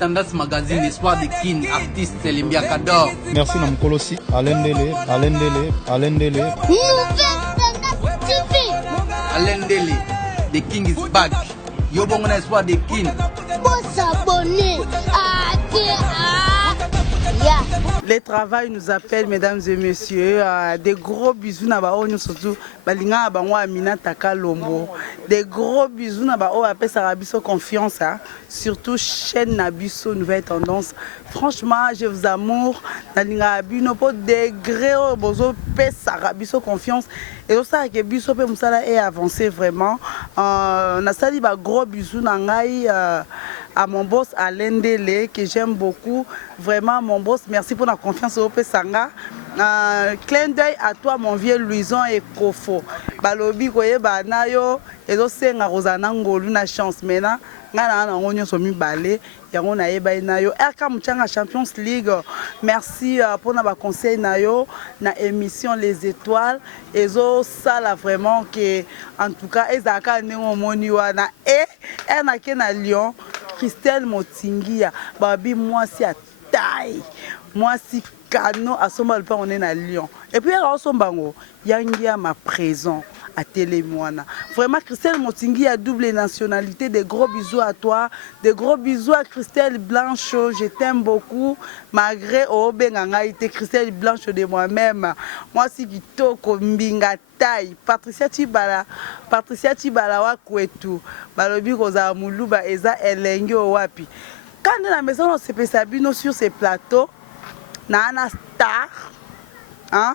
Tendance Magazine, Espoir des King, artiste Limbia Kador. Merci Namkolosi, Alain Dele. Alain Dele, the King is back. Yo bon Espoir des King. Faut s'abonner. Le travail nous appelle, mesdames et messieurs. Des gros bisous na ba onyo surtout balinga bango Amina Taka Lombo. Des gros bisous na ba o appelle Sarabiso confiance, surtout chaîne Nabiso nouvelle tendance. Franchement, je vous amour nalinga abino po degré o bozo pe Sarabiso confiance et ça que biso pe musala est avancé vraiment. Na sali ba gros bisous na ngai à mon boss Alain Dele que j'aime beaucoup. Vraiment mon boss, merci pour la confiance au Pesanga. Clin d'œil à toi mon vieux Louison et Kofo. Balobi koye banayo ezo senga Rosana ngolu na chance mena ngana na ngonyo so mi balé yango na yeba nayo RK Muchanga Champions League. Merci pour na ba conseil nayo na émission Les Étoiles ezo sala vraiment que en tout cas ezaka nengo moni wana et na ke na Lyon Christelle Motingia babi moi si à taille moi si Kano à son malpa on est à Lyon et puis à son bango yangia ma présent à Télémoana. Vraiment Christelle Motingi a double nationalité. Des gros bisous à toi, des gros bisous à Christelle Blanchot, je t'aime beaucoup malgré Obengangaïté Christelle Blanchot de moi-même. Moi si Kitoko Mbinga taille Patricia Tibala wa kwetu balobi koza muluba eza elenge wapi. Quand dans la maison on se fait sabino sur ces plateaux Nana Star, hein?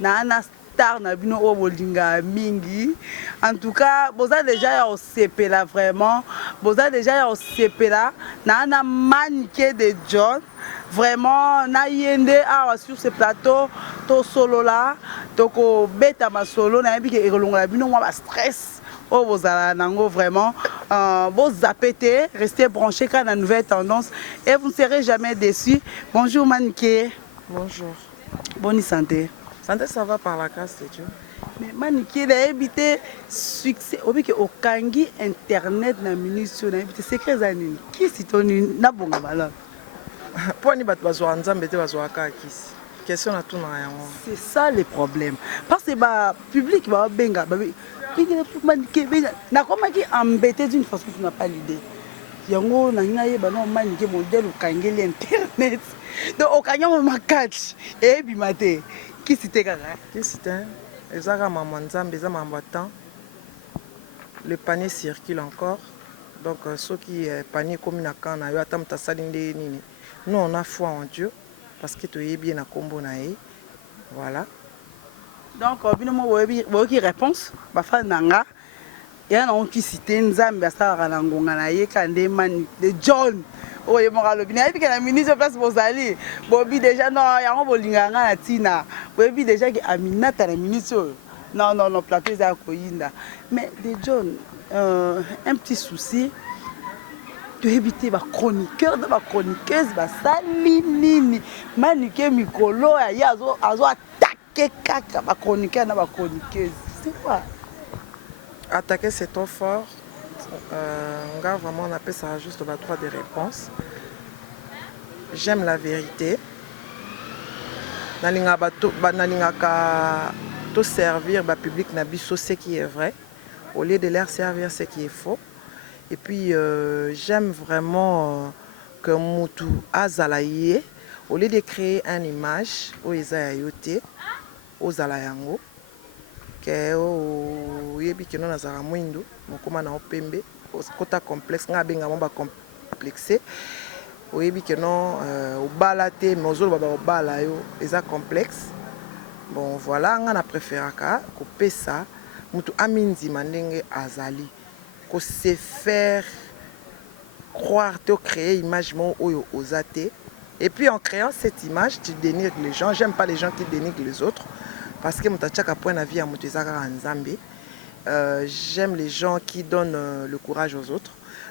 Nana Star, Nabino Obolinga Mingi. En tout cas, vous avez déjà au CP là vraiment. Vous avez déjà au CP là. Nana Maniké de John. Vraiment, na yende sur ce plateau, to solo là, to ko beta ma solo, na yebike ekolonga bino moi ba stress. Oh, vous allez nango vraiment, vous appétez, restez branchés quand la nouvelle tendance et vous ne serez jamais déçus. Bonjour Maniké. Bonjour. Bonne santé. Santé, ça va par la grâce de Dieu. Mais Maniké, il a évité succès. Au Kangi Internet, na munition, na évité secret zanini. Qui c'est ton na bonga bala? Pour ni bat bazwa nzambe te bazwa ka kisi. Question na tout na yango. C'est ça le problème. Parce que ba public ba benga ba Maniké benga na comment qui embêté d'une façon que tu n'as pas l'idée. Yango na ngaye ba no Maniké modèle au Kangi Internet. Donc au Kangi on m'a catch et puis maté. Qui c'était kaka? Qui c'était? Ezaka maman nzambe eza mambatan. Le panier circule encore. Donc ceux qui panier comme na kana yo atam ta salinde nini. Nous on a foi en Dieu parce que tu es bien na kombo na ye. Voilà. Donc binomo wo ki réponse ba fa nanga ya na on qui cité nzambe asala na ngonga na ye kande man de John. Oye moralo bina et puis la ministre place bozali bobi déjà non yango bolinga nga na tina bobi déjà ki Aminata la ministre non plateau za koyinda mais de John un petit souci de éviter ba chroniqueur de ba chroniqueuse ba sali nini Maniké mikolo ya azo attaquer kaka ba chroniqueur na ba chroniqueuse c'est quoi Attaquer c'est trop fort. Nga vraiment on appelle ça juste le droit de réponse. J'aime la vérité. Nalinga ka to servir ba public na biso ce qui est vrai au lieu de leur servir ce qui est faux. Et puis j'aime vraiment que mutu azalaye au lieu de créer une image au ezayote aux alayango que o yebi que non nazara mwindo mokoma na opembe kota complexe nga benga mo ba complexé o yebi que non o balate mais ozolo ba bala yo eza complexe. Bon voilà nga na préféraka ko pesa mutu aminzi mandenge azali ko se faire croire te créer image mo oyo ozate et puis en créant cette image tu dénigres les gens. J'aime pas les gens qui dénigrent les autres parce que mutachaka point na vie à mutezaka nzambe. J'aime les gens qui donnent le courage aux autres.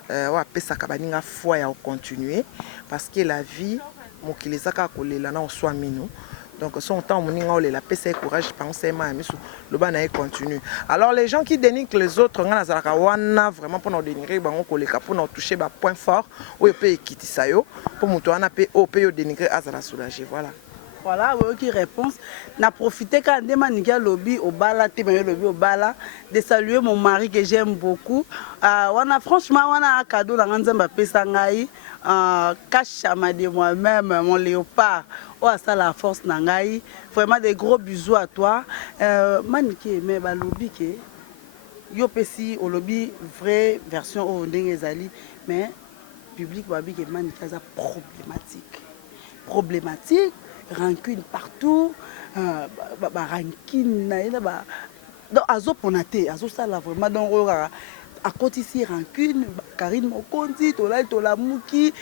Ouais, pesa kabaninga foi ya continuer parce que la vie mokilezaka kolela na oswa mino. Donc son temps on la paix c'est courage penser ma misu le ban continue. Alors les gens qui dénigrent les autres ngana zalaka wana vraiment pour nous dénigrer bango koleka pour nous toucher ba point fort ou peut quitter ça yo pour muto wana pe o peut dénigrer azala soulager voilà. Voilà, qui réponse. N'a profité quand Demaniga lobby au bala, lobby au bala, de saluer mon mari que j'aime beaucoup. Franchement, on a un cadeau dans Nzamba Pesangaï, Kachama de moi-même, mon léopard. Oh, ça la force Nangaï. Vraiment des gros bisous à toi. Manike, mais lobby que yo pesi au lobby vraie version au Ndengezali, mais public wabi que Manike ça problématique. Rancune partout, rancune, donc azo ponate, azo sala vraiment donc à côté ici rancune, Karine Mokonzi, Tola Mouki,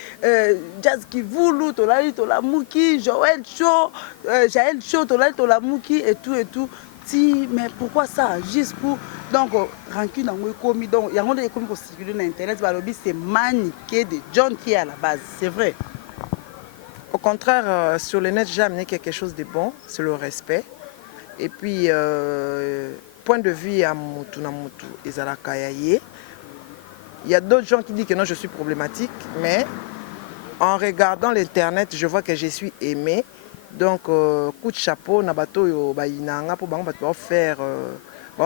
Jazz Kivulu, Tola Mouki, Joël Cho, Jaël Cho, Tola Mouki et tout. Si, mais pourquoi ça? Juste pour donc rancune en commis donc il y a un des commis qui circulent sur internet, c'est maniqué de John qui est à la base, c'est vrai. Au contraire, sur le net, j'ai amené quelque chose de bon, c'est le respect. Et puis, point de vue à Moutou Namutu et Zalakayaye, il y a d'autres gens qui disent que non, je suis problématique, mais en regardant l'internet, je vois que je suis aimé. Donc, coup de chapeau, Nabato yo Bayinanga pour faire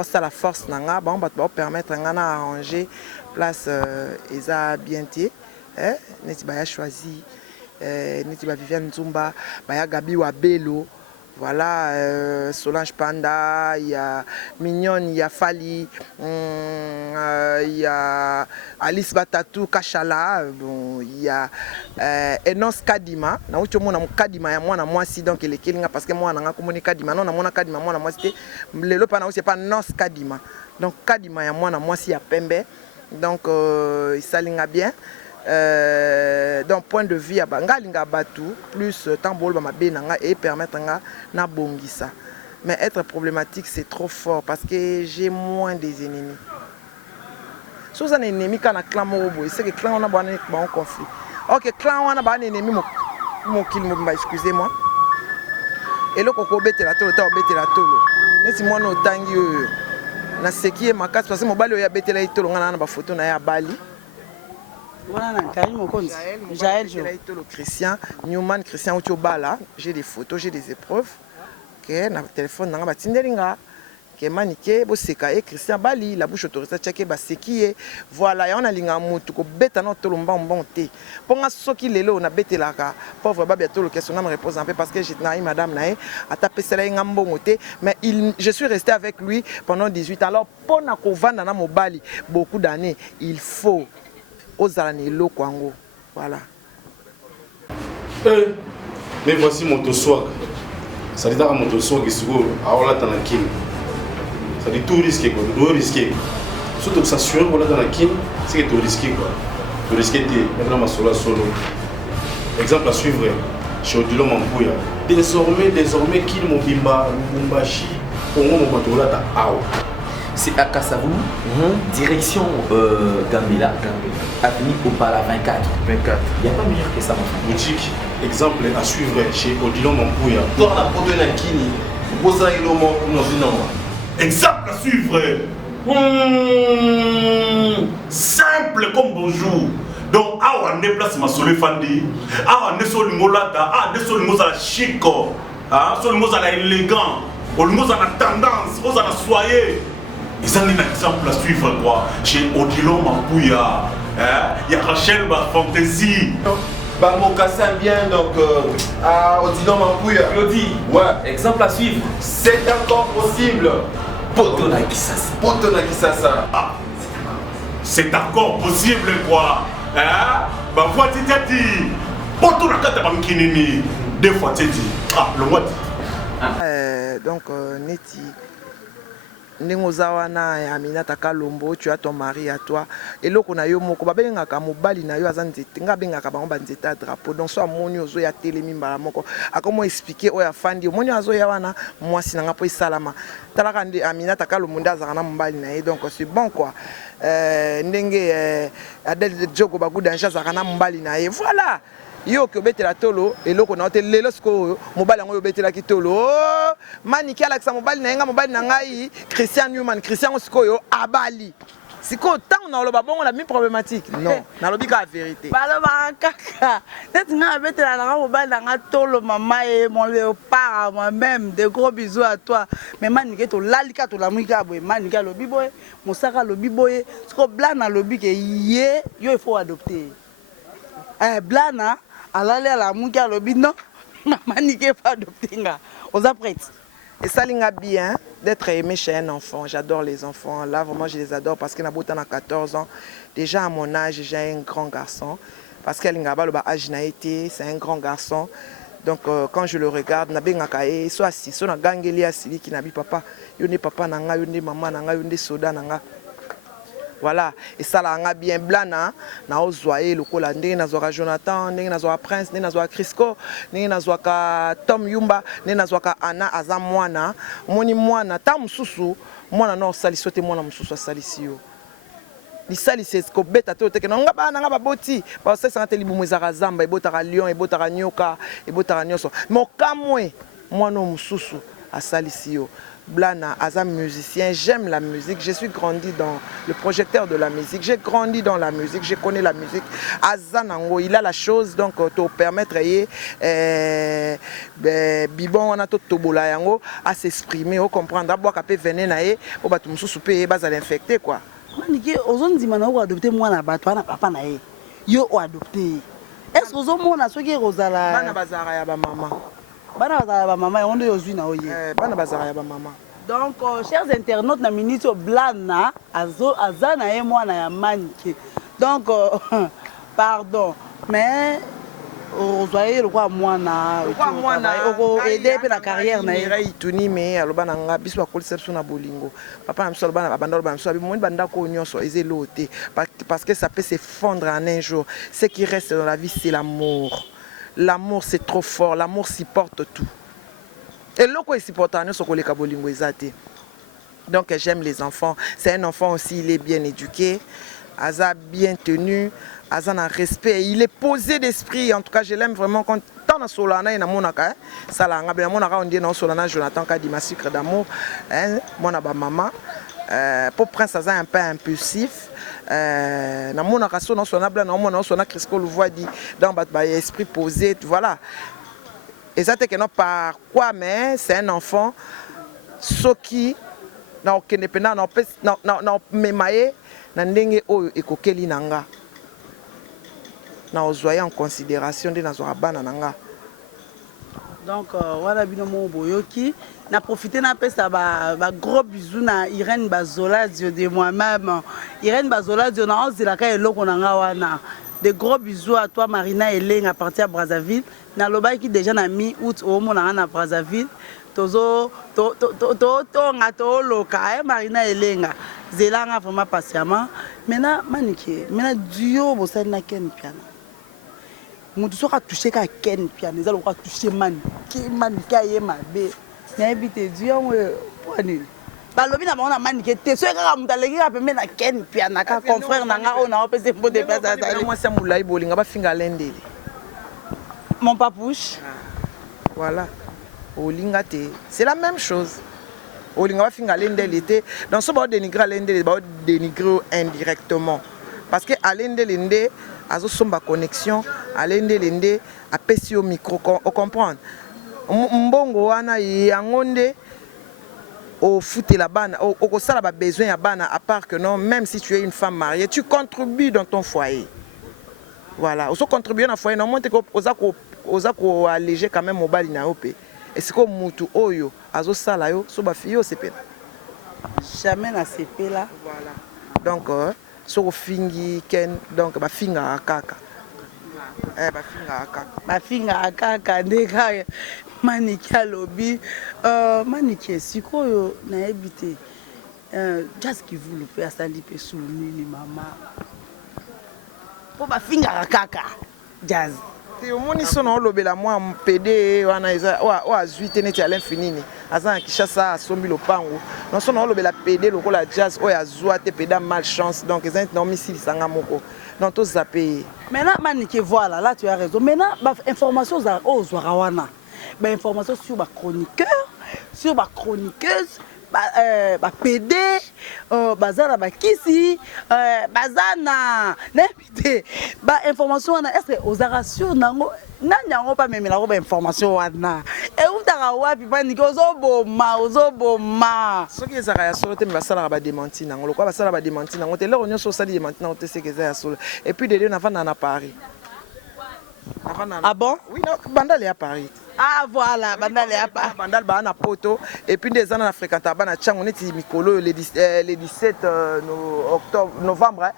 ça la force nanga, pour permettre à arranger place Eza Bienté, n'est-ce pas choisi. Netiba Viviane Nzumba, Baya Gabi Wabelo, voilà, Solange Panda, il y a Mignonne, il y a Fali, il y a Alice Batatou, Kachala, bon, il y a Enos Kadima, na ucho mona Kadima ya mwana mwasi donc il est killinga parce que moi na komoni Kadima non na mona Kadima mwana mwasi te lelo pa na c'est pas Nos Kadima. Donc Kadima ya mwana mwasi ya pembe. Donc il s'aligne bien. D'un point de vue à Bangalinga Batou, plus Tambol Bamabenanga et permettre na bongisa. Mais être problématique c'est trop fort parce que j'ai moins des ennemis. Si vous avez un ennemi quand on a clan Morobo, c'est que clan on a un conflit. Ok, clan on a un ennemi, mon kill, excusez-moi. Et là, on bête la tolo, on bête la tolo. Mais si moi no tangi, na ce qui est ma casse parce que mon bali a bête la tolo, on a une photo na ya Bali. Jaël Christian, Newman Christian Otiobala, j'ai des photos, j'ai des épreuves. Que na téléphone na ba tinderinga que maniké bo seka et Christian Bali la bouche autorisée tcheke ba sekié voilà ya on a linga mutu ko beta na tolomba mbonté ponga soki lelo na betelaka pauvre ba bientôt le question me repose un peu parce que j'ai na madame nae a tapé cela ngambongoté mais je suis resté avec lui pendant 18 ans alors pona ko vanda na mobali beaucoup d'années il faut Ozalani Lokwango. Voilà. Mais voici mon swag. Ça dit à mon swag, c'est quoi? Alors là, t'en as qui? Ça dit tout risqué quoi, tout risqué. Surtout que ça sur voilà dans la kin, c'est que tout risqué quoi. Tout risqué t'es maintenant ma solo. Exemple à suivre chez Odilo Mampuya. Désormais qu'il mon bimba, Mumbashi, Congo mon batola ta awa. C'est à Kassavou, direction Gambela, avenue Opala 24. Il n'y a pas meilleur que ça, mon frère. Boutique, exemple à suivre chez Odilon Mampuya. Dans la Podena Kini, Bosa Ilomo, exemple à suivre. Simple comme bonjour. Donc, on déplace ma solé Fandi, on est sur le molata, on est sur le mot à la chico, sur le mot à la élégant, sur le mot à la tendance, on a soyez. Ils ont un exemple à suivre quoi. Chez Odilon Mampuya, il y a Rachel Fantasy. Bango Kassan bien donc à Odilon Mampuya. Claudie, ouais. Exemple à suivre. C'est encore possible. Potona Kisasa. Potona Kisasa. Ah, c'est encore possible quoi. Bah voix tu t'as dit. Potona Kata Bamkinini. Deux fois tu dit. Ah, le mois dit. Donc Neti. Nengozawana Aminata Kalombo, tu as ton mari à toi. Et là, on a eu mon copain, on a mobali na yo azanzete, nga benga kabamba nzeta drapeau. Donc soit monio zo ya telemi mbala moko. A comment expliquer oya fandi monio zo ya wana mwasi nanga po salama. Talaka ndi Aminata Kalombo ndazana mobali na ye donc c'est bon quoi. Ndenge Adel Djoko Bagou d'Anja zakana mobali na ye. Voilà. yo ki obetela tolo eloko na te lelo sikoyo mobali yango obetelaki tolo maniki alakisa mobali na ngai Christian Newman Christian sikoyo abali sikoyo ntango na oloba bongo na mi problématique non nalobi ka vérité balobaka kaka neti ngai abetela na nga mobali na nga tolo mama ye mon léopard moi-même de gros bisous à toi mais maniki tolalika tolamwiki ka boye maniki alobi boye mosaka alobi boye sikoyo blana alobi ke ye yo il faut adopter blana alali alamuki alobi non maniki faut adopter nga oza prête. Et ça linga bien d'être aimé chez un enfant. J'adore les enfants. Là, vraiment, je les adore parce qu'il a 14 ans. Déjà, à mon âge, j'ai un grand garçon. Parce qu'il a âge c'est un grand garçon. Donc, quand je le regarde, il soit assis, soit gangeli assis, qui n'a papa, il y a papa, il y a maman, il y a soda, voilà, et ça là bien blana, na ozoye le Colandé, na zoa Jonathan, na zoa Prince, na zoa Crisco, na zoa Tom Yumba, na zoa Anna Azamwana, moni mwana tam susu, mwana no sali sote mwana mususu salisio. Li sali c'est ko beta to teke nga ba boti, ba ça santé li bumweza zamba, e bota lion, e bota nyoka, e bota nyoso. Mo kamwe mwana mususu asalisio. Blana, Azam musicien, j'aime la musique, je suis grandi dans le projecteur de la musique, j'ai grandi dans la musique, je connais la musique. Azanango, il a la chose donc te permettre bibon on a tout tobola yango à s'exprimer, au comprendre, d'abord qu'après venir naé, au batu mususu pe bas à l'infecter quoi. Maniki, ozon di mana ou adopter moi na bato na papa naé. Yo o adopter. Est-ce que ozon mona soki rozala bana bazara ya ba maman. Bana bazara ba maman on de yozui na oye. Bana bazara ya ba maman. Donc chers internautes na minute blana azana et moi na ya maniki. Donc pardon mais vous voyez le quoi moi na aider pour la carrière na ituni mais aloba nanga biso ba concept na bolingo. Papa na so bana banda ba so bi banda ko nyonso ezelote parce que ça peut se fondre en un jour. Ce qui reste dans la vie c'est l'amour. L'amour c'est trop fort, l'amour supporte tout. Et l'autre supporte rien sur les kabolingo ezate. Donc j'aime les enfants. C'est un enfant aussi, il est bien éduqué, Aza bien tenu, Aza a respect, il est posé d'esprit. En tout cas, je l'aime vraiment quand tant na solana et na monaka. Ça la ngabela monaka on dit na solana Jonathan ka di ma sucre d'amour, hein, mona ba maman. Pour Prince Aza un peu impulsif. Na mona kaso na sona bla na mona sona Crisco le voit dit dans ba esprit posé, voilà. Et ça que non par quoi mais c'est un enfant soki na okene pena na memaye na ndenge oyo ekokeli nanga. Na ozoya en considération de na zo bana nanga. Donc voilà bino mo boyoki na profiter na pesa ba gros bisous na Irène Bazola Dio de moi-même Irène Bazola Dio na ozila ka eloko nanga wana de gros bisous à toi Marina Eleng à partir à Brazzaville na loba qui déjà na mi-août au mona na Brazzaville tozo to ngato loka Marina Elenga zelanga vraiment patiemment maintenant maniki maintenant duo bosali na ken piano mutu soka toucher ka ken piano ezalo ka toucher maniki aye mabe na ebite duo poni balobi na bango maniki te so kaka mutu aleki ka pembe na ken piano ka confrère nanga o na opese mpo de place azali moi ça moulai bolinga ba finga lendele mon papouche voilà olingate c'est la même chose olinga ba finga lendele te dans ce bord dénigrer lendele ba dénigrer indirectement parce que à lendele ndé azo somba connexion à lendele ndé a pesi au micro on comprendre mbongo wana yangonde au foot la bana au sala ba besoin ya bana à part que non même si tu es une femme mariée tu contribues dans ton foyer voilà on se contribue dans foyer non monte ko ozako alléger quand même mobali na opé et c'est comme mutu oyo azo sala yo so ba fiyo sepela jamais na sepela voilà donc so fingi ken donc ba finga kaka ba finga kaka ndeka maniki alobi maniki sikoyo na ebité just qui vous le fait asali pe suluni ni mama po ba finga kaka jazz Au moins ils sont olobela moi PD wana eza o azui teneti à l'infini azana kishasa asombi lopango non son olobela PD lokola jazz o azwa te peda malchance donc ils ont non missile sanga moko non to zappé maintenant manike voilà là tu as raison maintenant ba information aux wana ba information sur ba chroniqueur sur ba chroniqueuse ba PD bazana ba kisi bazana n'importe ba information wana est-ce aux rassurés nango nanyango pas même la ba information wana et où ta wapi pa ndiko ozoboma soki ezaka ya solo te basala ba démenti nango lokwa basala ba démenti nango te lero nyonso sali démenti nango te c'est que ya solo et puis de na vana na Paris ah bon oui non bandal est à Paris. Ah voilà, bandal est à Paris. Bandal ba na poto et puis des années na fréquenta ba na chango neti mikolo le 17 novembre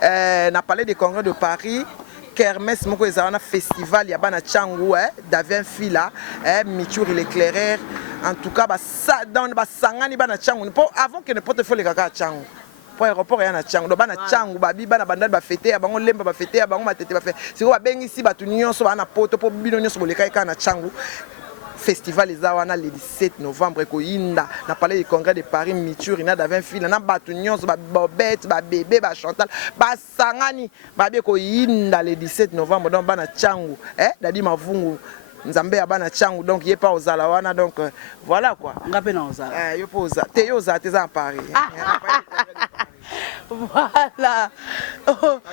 na palais des congrès de Paris. Kermesse moko ezana festival ya bana chango Davin Fila Michouri l'éclaireur en tout cas ba ça dans ba sangani bana chango avant que ne portefeuille kaka chango pour aéroport ya na chango bana chango babi bana bandal ba fêter ya bango lemba ba fêter ya bango matete ba fait siko ba bengi si batu nyonso bana poto po bino nyonso boleka ka na chango festival ezawana le 17 novembre ko yinda na palais du congrès de Paris Michouri na Davin Fila na batu nyonso ba bobette ba bébé ba Chantal ba sangani ba be ko yinda le 17 novembre donc bana chango dadi mavungu nzambe ya bana chango donc yé pas aux alawana donc voilà quoi ngapé na ozala yo poza te yo za te za Paris voilà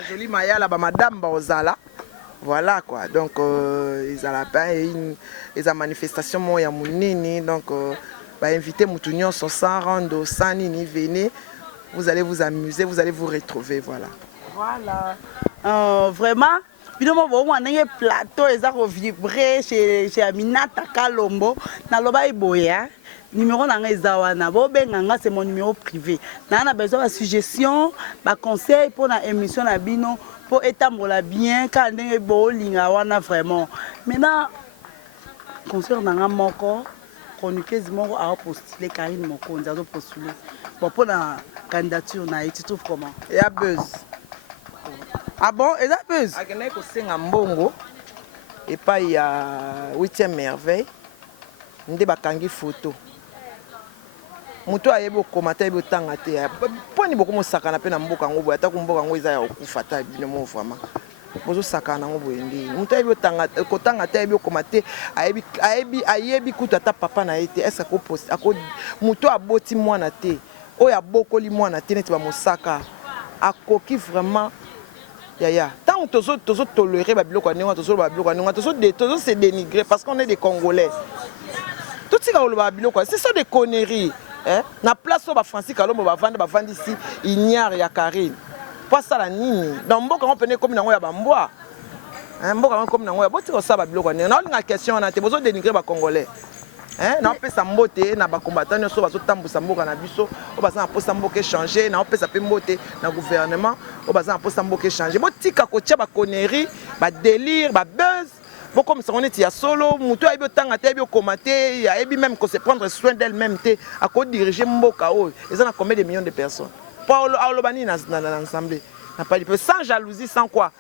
joli mayala ba madame ba ozala voilà quoi donc ils allaient pas ils a manifestation moya munini donc ba inviter mutu nyonso sans rando sans nini venez vous allez vous amuser vous allez vous retrouver voilà vraiment binomo bo wana ye plateau eza ko vibrer chez Aminata Kalombo na loba iboya numéro nanga eza wana bo benganga c'est mon numéro privé na besoin de suggestion ba conseil pour na émission na bino pour étambola bien quand ndenge bo linga wana vraiment maintenant concert nanga moko chroniqueuse moko a postulé Karine Mokonzi a postulé bon pour la candidature na tu trouves comment il y a buzz. Ah bon, et ça buzz akene ko senga mbongo et pas il y a 8e merveille nde bakangi photo muto ayebo komata yebo tanga te poni boko mosakana pe na mboka ngo boya ta ku mboka ngo eza ya okufa ta bino mo vraiment bozo sakana ngo boyendi muto ayebo tanga ko tanga te yebo komate ayebi kuta ta papa na ete est-ce ko poste ako muto aboti mwana te oya bokoli mwana te neti ba mosaka akoki vraiment ya tant tozo tolérer ba biloko ninga tozo ba biloko ninga tozo se dénigrer parce qu'on est des Congolais tout ce qu'on ba biloko c'est ça des conneries na place ba Francis Kalombo ba vendre ici ignare ya Karine pas ça la nini dans mboka on pene comme nango ya bambwa mboka on comme nango ya boti ko ça ba biloko ninga na linga question na te bozo dénigrer ba Congolais na opesa mbote na ba combattant nyonso bazo tambusa mboka na biso o baza na posa mboka changer na opesa pe mbote na gouvernement o baza na posa mboka changer botika ko tia ba connerie ba délire ba buzz comme ça on est ya solo muto ayebi otanga te ayebi okomate ayebi même ko se prendre soin d'elle-même te à ko diriger mboka oyo eza na combien de millions de personnes pour alobani na ensemble na pas sans jalousie sans quoi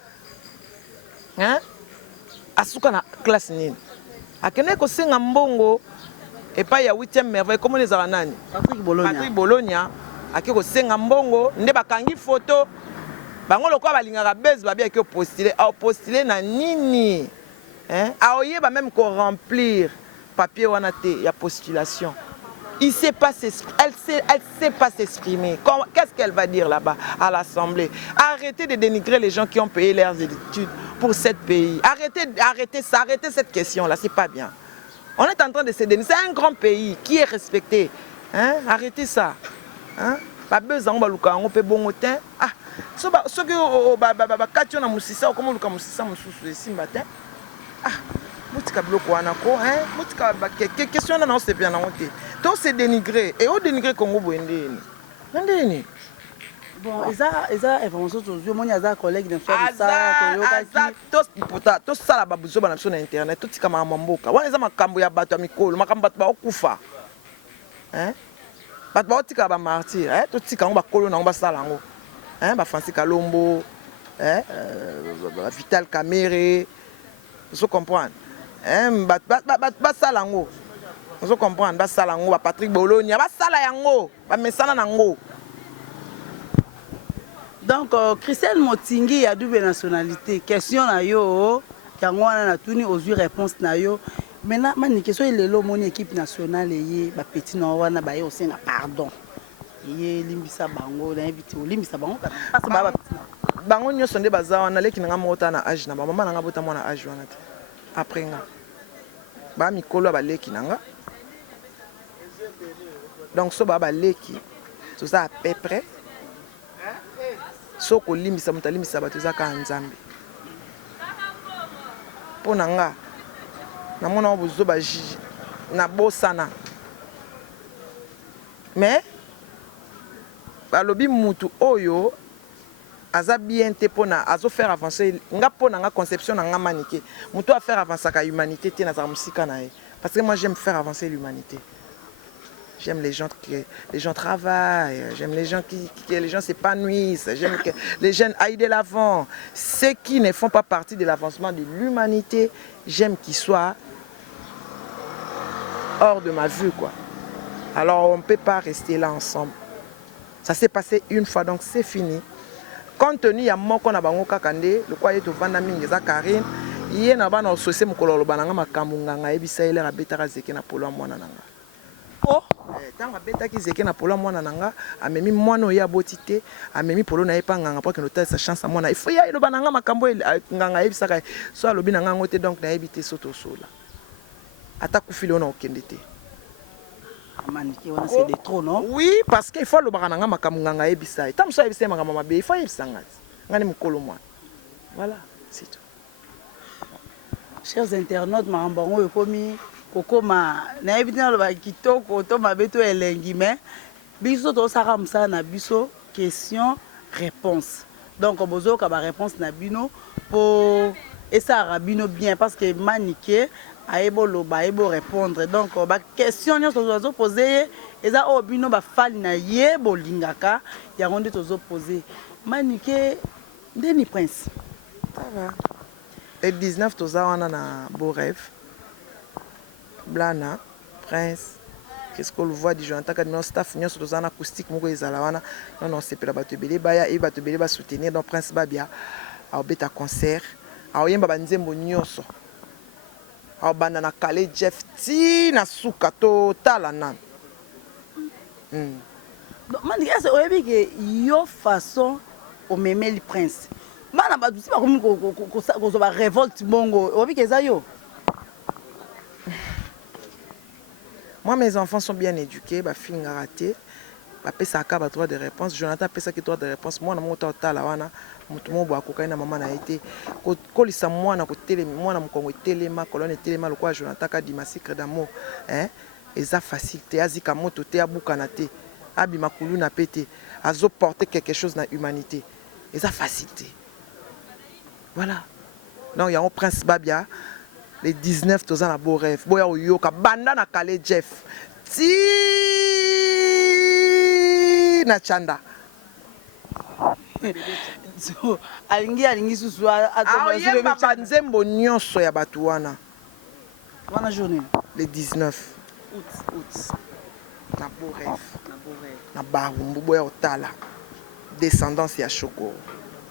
asuka na classe nini akene ko senga mbongo et pas il y a 8e merveille comme les aranani Patrick Bologna aki ko senga mbongo nde bakangi photo bango lokwa balingaka base babi aki postuler na nini aoye ba même ko remplir papier wana te ya postulation elle sait pas s'exprimer. Qu'est-ce qu'elle va dire là-bas à l'Assemblée? Arrêtez de dénigrer les gens qui ont payé leurs études pour ce pays. Arrêtez cette question-là, c'est pas bien. On est en train de se dénigrer. C'est un grand pays qui est respecté. Arrêtez ça. Pas besoin de luka on peut bon temps. Ah, ce que kati na musisa comme luka musisa mususu esimbata. Ah, mutika bloko wana ko mutika question na c'est bien na honte. To se dénigrer et au dénigrer Congo boendeni. Ndeni. Bon, eza information toujours moni aza collègue de faire ça to sala babuzo bana sur internet to tika mamboka. Wana eza makambo ya bato ya mikolo, makambo bato ba okufa. Bato ba tika ba martyr, to tika ngo ba kolo na ngo ba sala ngo. Ba Francis Kalombo, Vital Kamere, Vous comprenez? Basalango. Vous comprenez? Basalango, Patrick Bologna, Basalayango, Bamesana Nango. Donc, Christelle Motingi a double nationalité. Question na yo, Kangwana na tuni aux réponses na yo. Maintenant, ma question est mon équipe nationale et ba petit na wana ba yo senga pardon. Yé limbisa bango, na invité limbisa bango parce que ba bango nyoso nde baza wana leki nga mota na âge na ba mama nga bota mwana âge wana te. Après nga. Ba mikolo ba leki nanga. Donc so ba leki tout ça à peu près. Soko limbisa mutalimbisa bato zaka nzambe. Pona nga na mona obuzo ba na bosana. Mais balobi mutu oyo aza bien te pona azo faire avancer nga pona nga conception nga manike mutu a faire avancer ka humanité te na za musika na ye parce que moi j'aime faire avancer l'humanité. J'aime les gens travaillent, j'aime les gens que les gens s'épanouissent, j'aime que les jeunes aillent de l'avant. Ceux qui ne font pas partie de l'avancement de l'humanité, j'aime qu'ils soient hors de ma vue, quoi. Alors on ne peut pas rester là ensemble. Ça s'est passé une fois, donc c'est fini. Compte tenu à mon qu'on a bango kakande, le quoi est au Vandamingue Karine, hier n'a pas nos sociétés mukolo bananga makambunganga ebisa a betara zeke na polo mwana nanga. Oh, tant beta ki zeke na polo mwana nanga, amemi mwana oya botité, amemi polo na epa nganga pour que noter sa chance à mwana. Il faut ya lo bananga makambo nganga ebisa ka so alobi nanga ngote donc na ebité soto sola. Ata kufile ona okendete. C'est de trop, non? Oui, parce qu'il faut le barananga makamunganga ebisa. Tam so ebisa mangama mabe, il faut ebisa ngati. Ngani mukolo mwana. Voilà, c'est tout. Chers internautes, marambango ekomi kokoma na ebina lo ba kitoko to mabeto elengi mais biso to saka msa na biso question réponse. Donc bozo ka ba réponse na bino pour esa rabino bien parce que maniqué aebo loba aebo répondre. Donc ba question nyonso tozo poser eza o bino ba fali na ye bolingaka ya ronde tozo poser. Maniqué Denis Prince. Ça va. Et 19 toza wana na beau rêve. Blana, Prince, qu'est-ce qu'on le voit du Jonathan Kadmion staff nyonso toza na acoustique moko ezala wana. Non c'est pas bato belé baya e bato belé ba soutenir donc Prince Babia a beta concert. A yemba banzembo nyonso. A banda na Kale Jeff ti na suka total nan. Donc man c'est oyebi que yo façon au memeli Prince. Bana ba dusi ba komi ko ba révolte bongo. Oyebi que ça yo. Moi, mes enfants sont bien éduqués, ma fille a raté. Ma pesa a droit de réponse. Jonathan pesa qui droit de réponse. Moi, mon total, wana, mon bois cocaïne, maman a été. Quand il s'est moi, na côté, moi, na mon congo téléma, colonne téléma, le quoi, Jonathan a dit ma secret d'amour, hein, et ça facilité, azika moto, te abukanate, abi makulu na pété, azo porter quelque chose dans l'humanité, et ça facilité. Voilà. Donc il y a un prince Babia. Les 19 toza na beau rêve. Boya oyoka banda na Kale Jeff. Ti na chanda. So alingi susu atomba sur le banzembo nyonso ya batu wana. Wana journée le 19 août. Na beau rêve. Na barumbu boya otala. Descendance ya Choko.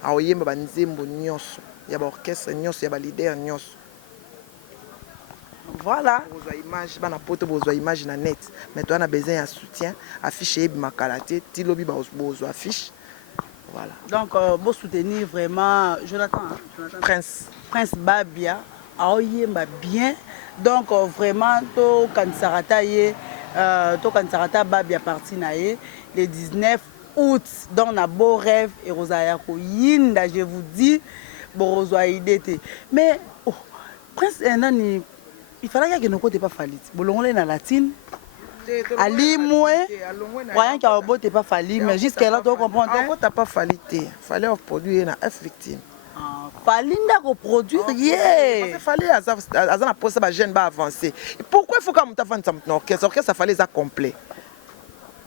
Aoyemba banzembo nyonso. Ya ba orchestre nyonso ya ba leader nyonso. Voilà. Besoin image, bana poto besoin image na net. Mais toi on a besoin d'un soutien, affiche ebi makalate, ti lobi ba besoin affiche. Voilà. Donc beau soutenir vraiment Jonathan Prince Babia aoyemba bien. Donc vraiment to kansarata ye to kansarata Babia parti na ye le 19 août dans na beau rêve et Rosaya ko yinda je vous dis bon Rosaya idée. Mais oh, Prince nani il fallait que nos côtés pas falit. Bolongole na latine. Ali moué. Voyant qu'il y a un beau t'es pas fallu, mais jusqu'à là tu comprends. Encore t'as pas fallité. Fallait produire na F victime. Falinda ko produire yeah. Parce fallait azana poser ba jeune ba avancer. Pourquoi il faut que muta vendre son orchestre? Orchestre ça fallait ça complet.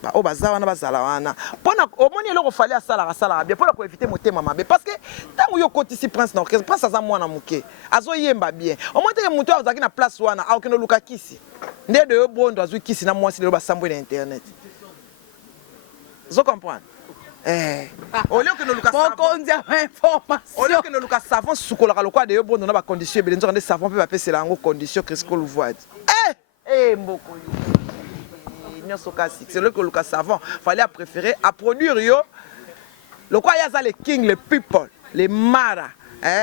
ba o bazawana bazala wana pona omoni eloko fallait asala bien pona ko éviter motema mabe parce que tango yo kotisi prince na orchestre prince aza mwana muke azo yemba bien au moins que muto azaki na place wana akeno luka kisi nde de bondo azu kisi na mwasi lelo basambo na internet zo comprendre au lieu que nous lucas savon sukola lokwa de bondo na ba condition belenzo kande savon pe ba pese la ngo condition Crisco Louvoid mboko c'est le que le savon fallait préférer à produire yo le quoi y a les king les people les mara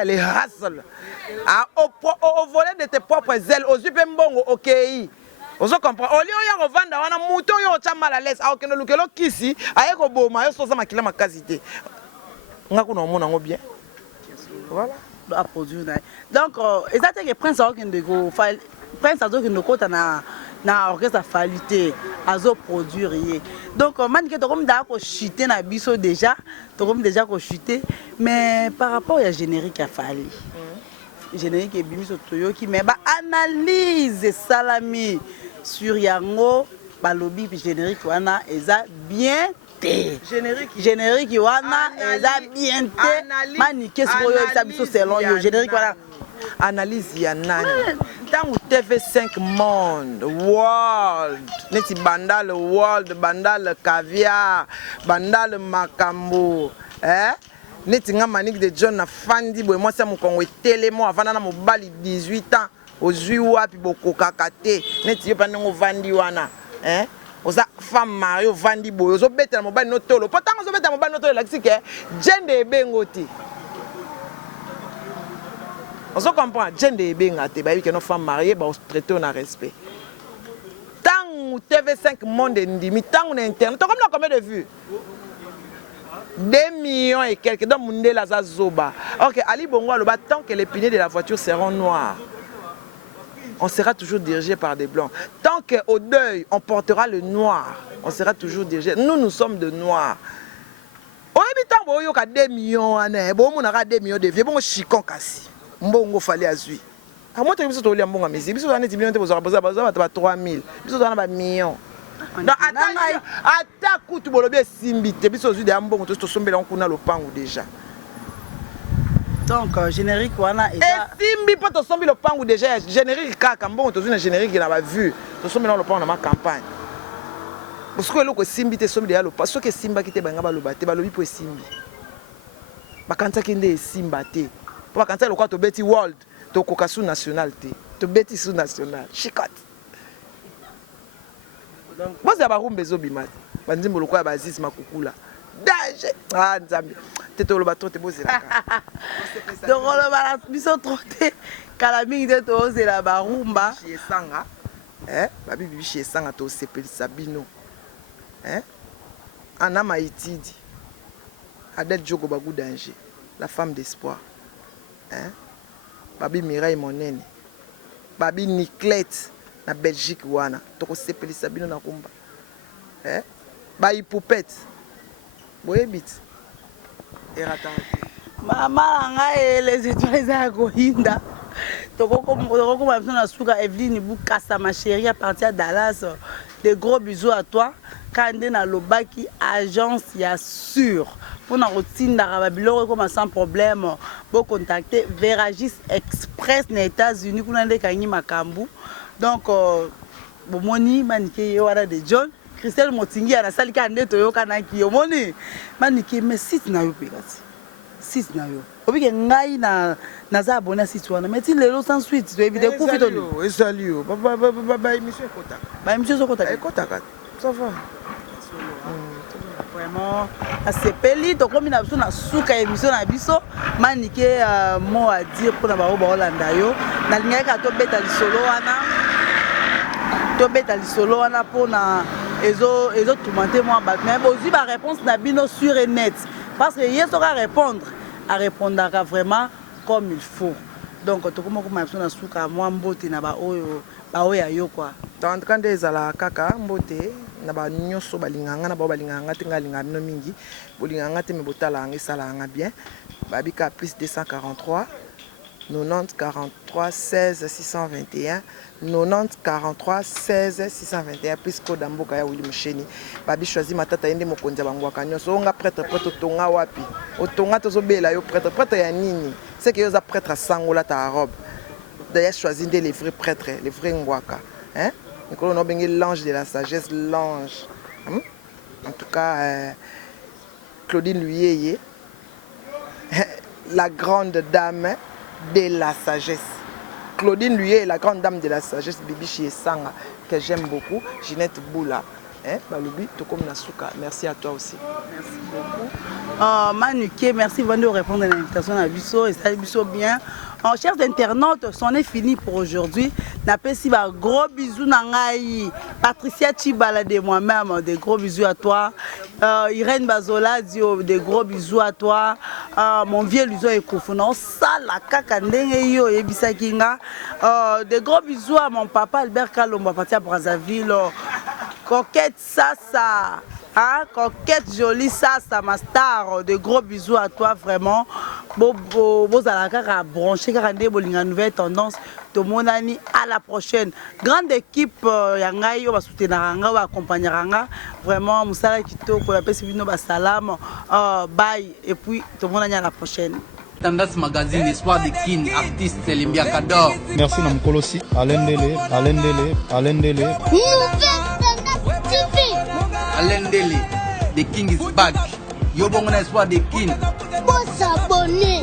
les hustle au volet de tes propres ailes aux yeux mbongo ok on se comprend au lieu ya revendre wana mouton yo cha mal à l'aise a okeno lukelo kisi aye ko boma yo soza makila makazité ngako na mona ngo bien voilà à produire donc exactement que prince a okende go prince a okende kota na orchestre falité azo produire donc manike to comme da ko chuter na biso déjà to comme déjà ko chuter mais par rapport à générique a fallu générique et bimiso toyoki mais ba analyse salami sur yango balobi générique wana eza bien té générique wana eza bien té manike soyo eza biso selon yo générique wana analyse ya nani tangu TV5 monde world neti bandal world bandal caviar bandal makambo neti nga Manique de John na fandi boy moi ça mon kongo telemo avant na mobali 18 ans ozui wapi bokoka kate neti yo pandengo vandi wana oza femme mario vandi boy ozo betela mobali no tolo potanga ozo betela mobali no tolo laksike gender ebengoti on se comprend, gender bengate, bah oui que nos femmes mariées, bah on traite on a respect. Tant TV5 monde ndimi, tant on internet, comme là combien de vues? 2 millions et quelques. Donc monde la zoba. Ok, Ali Bongo aloba tant que les pneus de la voiture seront noirs, on sera toujours dirigé par des blancs. Tant qu'au deuil on portera le noir, on sera toujours dirigé. Nous sommes de noirs. On est tant boyo ka 2 millions ane, bon on aura 2 millions de vieux, bon chicon kasi. Mbongo fallait azui. A moi tu biso to lia mbonga mesi. Biso na 10 millions te boza ba 3000. Biso na ba millions. Donc ata kutu bolobi simbi te biso zui de mbongo to sombela nkuna lopango déjà. Donc générique wana et simbi pas to sombi lopango déjà générique kaka mbongo to zui na générique na ba vue. To sombela lopango na ma campagne. Parce que loko simbi te sombi de lopango. Parce que simba ki te banga ba loba te ba lobi po simbi. Ba kanta kende simba te. Pour quand le quoi to beti world to kokasu national te to beti sous national chikot moi ça ba rumbe zo bimat banzimbo le quoi ba Aziz makukula danger nzambe te to lo bato te bozela ka donc on va biso trotter kala mingi de to zela ba rumba chez sanga ba bibi chez sanga to sepeli sabino ana maitidi Adel Djogo bagou danger la femme d'espoir. Babi Mireille Monene, Babi Niclette na Belgique wana, toko sepeli sabino na kumba. Babi Poupette, boyebit. Mama nga les étoiles à Gohinda. Toko comme na suka Evelyne Boukassa ma chérie à partir de Dallas. Des gros bisous à toi. Kande na lobaki agence ya sûr. Pour na routine d'Arababilo comme sans problème, vous contacter Veragis Express aux États-Unis pour aller gagner Makambu. Donc bomoni manike yora de John, Christelle Motingi à la salle kande to yo kanaki yo moni. Manike mais site na yo pekati. Site na yo. Obi ke ngai na za abonné site wana. Mais ti lelo sans suite, tu éviter ku fito ni. Esalio. Baba émission kota. Ba émission so kota. Kota. Ça va. Vraiment asepeli to komi na biso na suka émission na biso manike mot à dire pour na ba Holanda yo na lingaka to beta lisolo wana pour na ezo tourmenter moi ba mais bozi ba réponse na bino sur et net parce que yeso ka répondre à répondre vraiment comme il faut donc to komo ko ma biso na suka moi mbote na ba oyo yo quoi tant quand ezala kaka mbote na ba nyoso balinganga na ba balinganga te ngalinga no mingi bolinganga te me botala anga sala anga bien babika plus 243 90 43 16 621 90 43 16 621 puisque damboka ya Willy Musheni babi choisi matata yende mokonzi bangwaka nyonso onga prêtre tonga wapi otonga tozobela yo prêtre ya nini c'est que yoza prêtre sangola ta robe d'ailleurs choisi les vrais prêtres les vrais ngwaka hein Nicolas on a bengi l'ange de la sagesse l'ange en tout cas Claudine Luyeye la grande dame de la sagesse. Claudine Luyeye est la grande dame de la sagesse, Bibi Chiesanga, que j'aime beaucoup. Ginette Boula. Balubi, Tokom Nasuka. Merci à toi aussi. Merci beaucoup. Manuké, merci de répondre à l'invitation à Bisso. Et ça Bisso bien. Chers internautes, c'en est fini pour aujourd'hui. N'appelle un gros bisous Nangaï. Patricia Chibala de moi-même, des gros bisous à toi. Irène Bazola, des gros bisous à toi. Mon vieux Luzo Ekofuna, Sala Kakandengeyo et Bissakinga. Des gros bisous à mon papa Albert Kalomba, parti à Brazzaville. Coquette Sassa. Hein, coquette jolie ça ma star, de gros bisous à toi vraiment. Vous allez brancher la nouvelle tendance de mon ami à la prochaine. Grande équipe Yangaï, on va soutenir Ranga, on va accompagner Ranga. Vraiment, Moussala Kito, pour la paix, salam, bye et puis tout le monde à la prochaine. Tendance Magazine, Espoir des King, artiste Limbia Kador. Merci Namkolosi, Alain Dele. Alain Dele, the king is back. Yo bon espoir the king. Faut s'abonner.